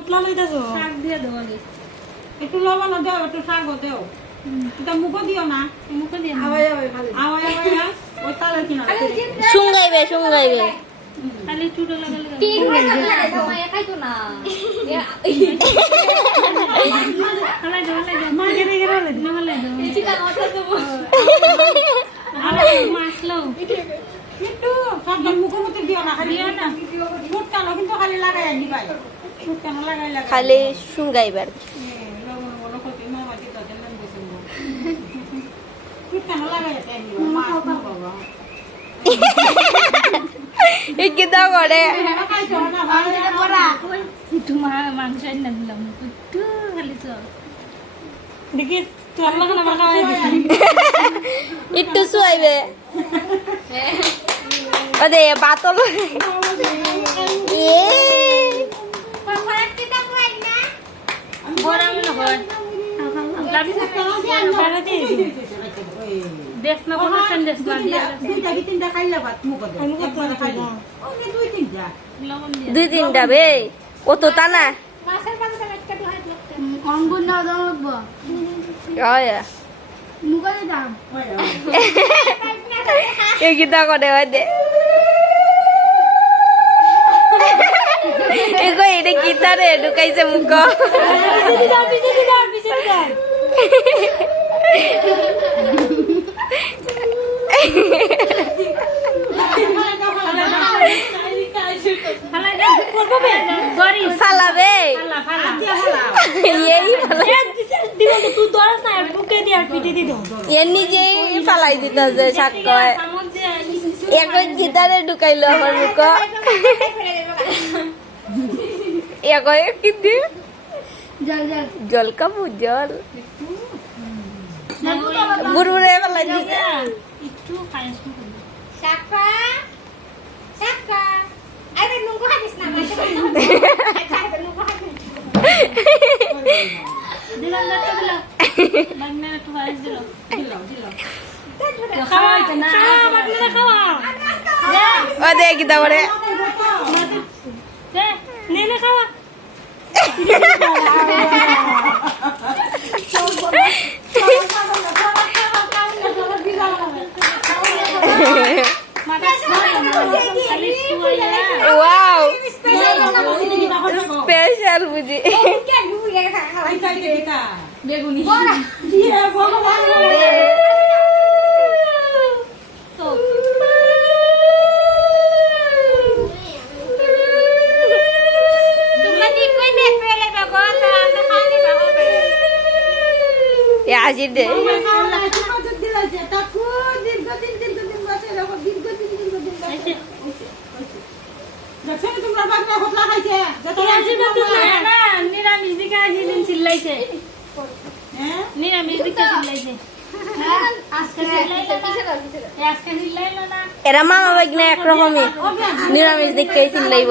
পাতলা লইতাছো শাক দিয়ে দেবো আগে একটু লবণ দেও একটু শাক দেও এটা মুখো দিও না মুখে দিয়ে আওয়াই আওয়াই আওয়াই না ওই তালের কিনা শুঙ্গাইবে শুঙ্গাইবে খালি চুটো লাগালে তিন ঘণ্টা লাগে তোমায় খাইতো না হালাই দাও হালাই দাও মা গেরে গেরে হলে না হালাই দাও দেবো হালাই দিও না খালি দিও না ফুট কেন কিন্তু খালি লাগাই দিবাই ফুট কেন লাগাই লাগাই খালি শুঙ্গাইবার করে? মা- মাংস দিলাম। একটু খালি চল দেখি তোর লাগে না বাকা হয়ে গেছে। একটু শুয়াইবে খাইলে ওকে দুই তিনটা বে ও তো তা না মুখে দাম। এ দাও করে হয় দে। আর পিঠে দিয়ে দাও এর নিজেই ফালাই দিতেছে দিয়ে এখন গিটারে ঢুকাইলো আমার মুখ। এখন কিন্তু জল জল। জল কাপু জল। বুড়বুড়ে ফেলাই দিছে। একটু খাইস শাকা শাকা আরে নুঙ্গু হাদিস না মাসে খাইবে নুঙ্গু হাদিস। দিলাম দেখতে দিলাম। বাগনা একটু খাইস দিল দিলাও দিলাও খাওয়া না খাওয়া বাগনা খাওয়া। ও দে কিতা করে দে নে খাওয়া? ওয়াও স্পেশাল বুঝি। বেগুনি। এ আজির দে তোমরা বাগনা হতলা খাইছে? পেঁয়াজি বাতি না না নিরামিষ দিকে আসিলেন চিল্লাইছে। হ্যাঁ? নিরামিষ দিকে চিল্লাইছে। না। বাগনা একরকমই। নিরামিষ চিল্লাইব।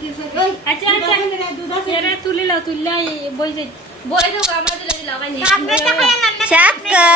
কিতা করে আচ্ছা আচ্ছা। তুললে বই যাই বই দাও আমরা দিলা দিলা ভাই শাকা